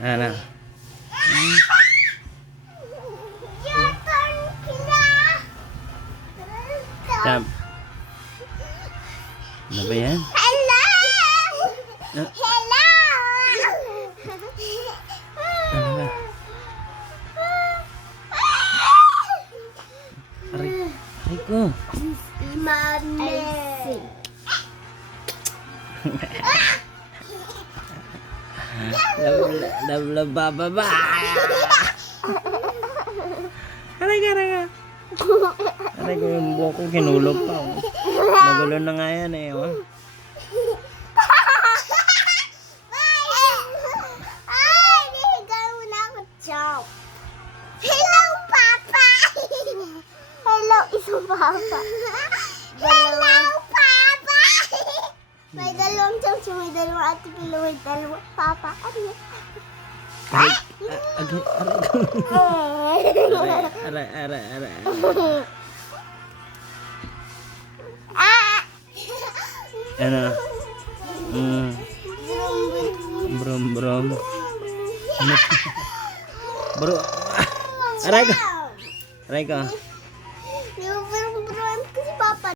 Ano? Tap. Ano ba yan? Hello! Ah, Hello! ano ba? Aray, aray ko. Money. Love, bababa. Aray ka, aray ka. Aray ko, yung buhok ko kinulog pa. Oh. Magulo na nga yan eh. Oh. Ay, nihiga mo na ako, Chop. Hello, Papa! Hello, isang Papa. Hello, Papa! May dalawang Chop, may dalawang Ate Pilo, may dalawang Papa. Ano yan? Aray, aray ko. Aray. Ah! Ano? Brom. Ano? Bro. Aray ko. Aray ko. Yung